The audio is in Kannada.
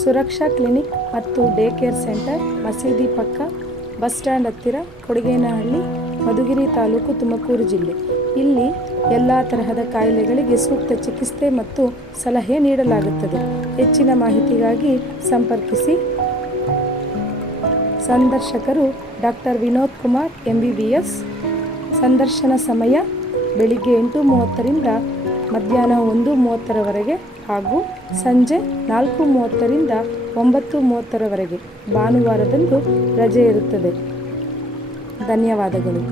ಸುರಕ್ಷಾ ಕ್ಲಿನಿಕ್ ಮತ್ತು ಡೇ ಕೇರ್ ಸೆಂಟರ್, ಮಸೀದಿ ಪಕ್ಕ, ಬಸ್ ಸ್ಟ್ಯಾಂಡ್ ಹತ್ತಿರ, ಕೊಡಗೇನಹಳ್ಳಿ, ಮಧುಗಿರಿ ತಾಲೂಕು, ತುಮಕೂರು ಜಿಲ್ಲೆ. ಇಲ್ಲಿ ಎಲ್ಲ ತರಹದ ಕಾಯಿಲೆಗಳಿಗೆ ಸೂಕ್ತ ಚಿಕಿತ್ಸೆ ಮತ್ತು ಸಲಹೆ ನೀಡಲಾಗುತ್ತದೆ. ಹೆಚ್ಚಿನ ಮಾಹಿತಿಗಾಗಿ ಸಂಪರ್ಕಿಸಿ. ಸಂದರ್ಶಕರು ಡಾಕ್ಟರ್ ವಿನೋದ್ ಕುಮಾರ್ MBBS. ಸಂದರ್ಶನ ಸಮಯ ಬೆಳಿಗ್ಗೆ 8:30ರಿಂದ ಮಧ್ಯಾಹ್ನ 1:30ರವರೆಗೆ ಹಾಗೂ ಸಂಜೆ 4:30ರಿಂದ 9:30ರವರೆಗೆ. ಭಾನುವಾರದಂದು ರಜೆ ಇರುತ್ತದೆ. ಧನ್ಯವಾದಗಳು.